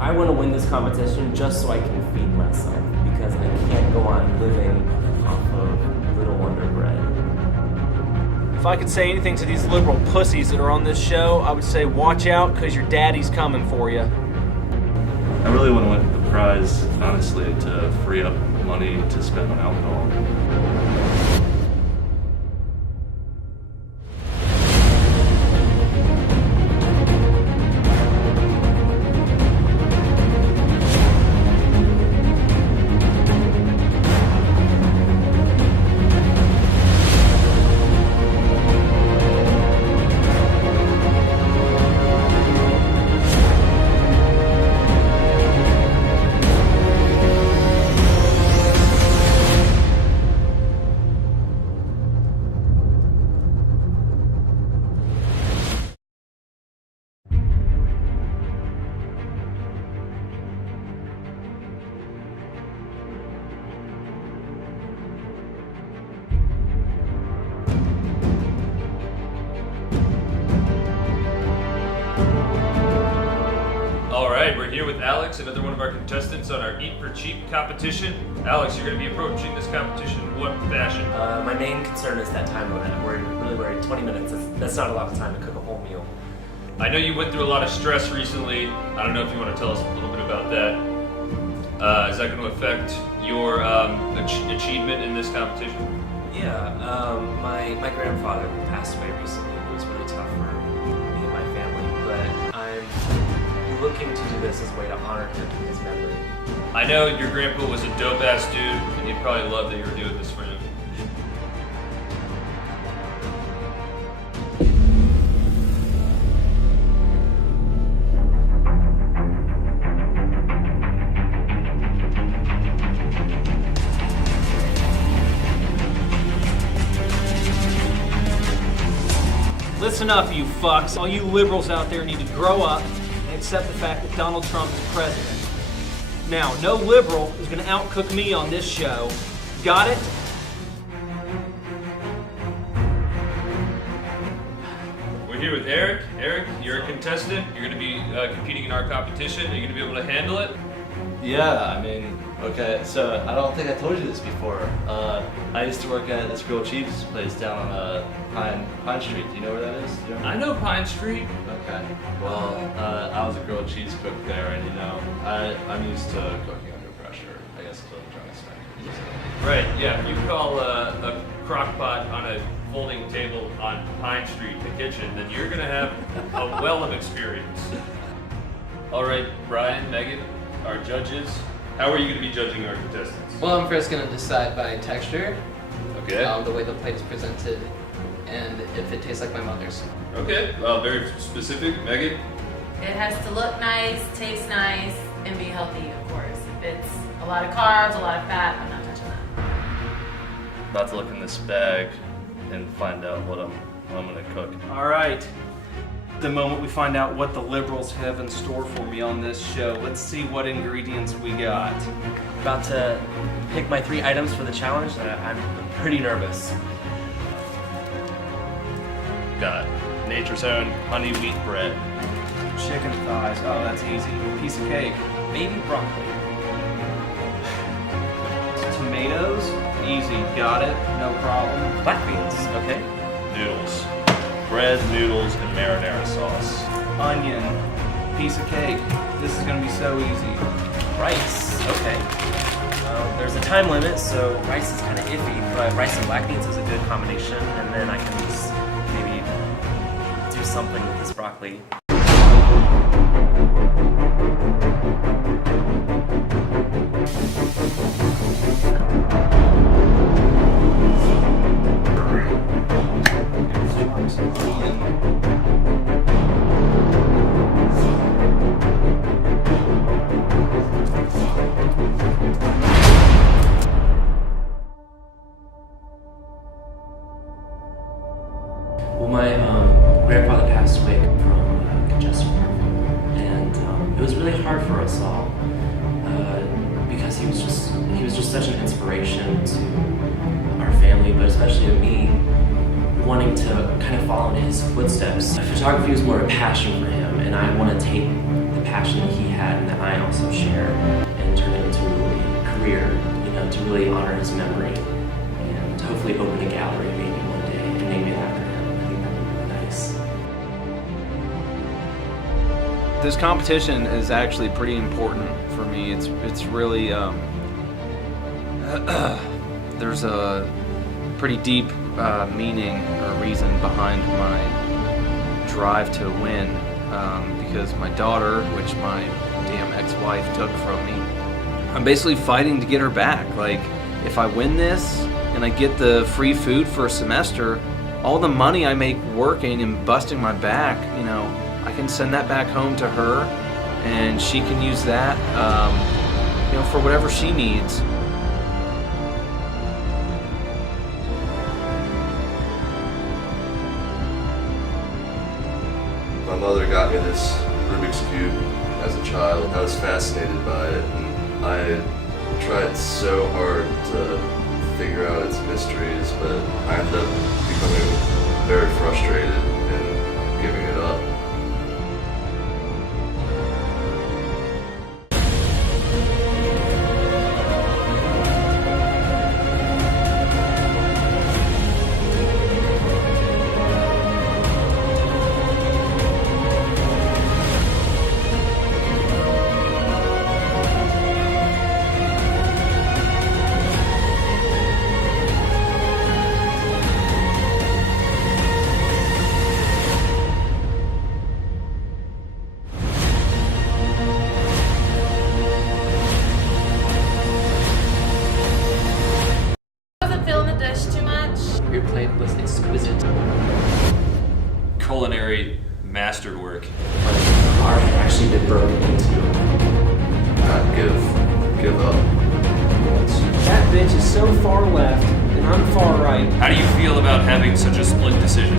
I want to win this competition just so I can feed myself, because I can't go on living off of Little Wonder bread. If I could say anything to these liberal pussies that are on this show, I would say watch out, because your daddy's coming for you. I really want to win the prize, honestly, to free up money to spend on alcohol. Alright, we're here with Alex, another one of our contestants on our Eat for Cheap competition. Alex, you're going to be approaching this competition in what fashion? My main concern is that time limit. We're really worried. 20 minutes, that's not a lot of time to cook a whole meal. I know you went through a lot of stress recently. I don't know if you want to tell us a little bit about that. Is that going to affect your achievement in this competition? Yeah, my grandfather passed away recently. It was really tough for me and my family, but I'm looking to do this as a way to honor him and his memory. I know your grandpa was a dope-ass dude, and he'd probably love that you were doing this for him. Listen up, you fucks. All you liberals out there need to grow up and accept the fact that Donald Trump is president. Now, no liberal is going to outcook me on this show. Got it? We're here with Eric. Eric, you're a contestant. You're going to be competing in our competition. Are you going to be able to handle it? Yeah, I mean, okay, so I don't think I told you this before. I used to work at this grilled cheese place down on Pine Street. Do you know where that is? You know? I know Pine Street. Okay. Well, I was a grilled cheese cook there, and I'm used to cooking under pressure. I guess is what I'm trying to say. Right, yeah. If you call a crock pot on a folding table on Pine Street the kitchen, then you're going to have a well of experience. All right, Brian, Megan, our judges, how are you going to be judging our contestants? Well, I'm first going to decide by texture, Okay. the way the plate is presented, and if it tastes like my mother's. Okay, very specific. Megan? It has to look nice, taste nice, and be healthy, of course. If it's a lot of carbs, a lot of fat, I'm not touching that. About to look in this bag and find out what I'm gonna cook. All right. The moment we find out what the liberals have in store for me on this show, let's see what ingredients we got. About to pick my 3 items for the challenge. I'm pretty nervous. Got Nature's Own honey wheat bread. Chicken thighs. Oh, that's easy. Piece of cake. Maybe broccoli. Tomatoes. Easy. Got it. No problem. Black beans, okay. Noodles. Bread, noodles, and marinara sauce. Onion. Piece of cake. This is gonna be so easy. Rice, okay. There's a time limit, so rice is kind of iffy, but rice and black beans is a good combination, and then I can just maybe do something with this broccoli. Well, my grandfather passed away from congestive heart failure, and it was really hard for us all because he was just such an inspiration to our family, but especially to me, wanting to kind of follow in his footsteps. Photography was more a passion for him, and I want to take the passion that he had and that I also share, and turn it into a career, you know, to really honor his memory and hopefully open a gallery maybe one day and name it after him. I think that would be really nice. This competition is actually pretty important for me. It's really there's a pretty deep meaning or reason behind my drive to win, because my daughter, which my damn ex-wife took from me, I'm basically fighting to get her back. Like, if I win this and I get the free food for a semester, all the money I make working and busting my back, you know, I can send that back home to her, and she can use that, you know, for whatever she needs. My mother got me this Rubik's Cube as a child. I was fascinated by it, and I tried so hard to figure out its mysteries, but I ended up becoming very frustrated and giving it up. Wasn't feeling the dish too much. Your plate was exquisite. Culinary masterwork. Our had actually been broken into. Not give up. That bitch is so far left, and I'm far right. How do you feel about having such a split decision?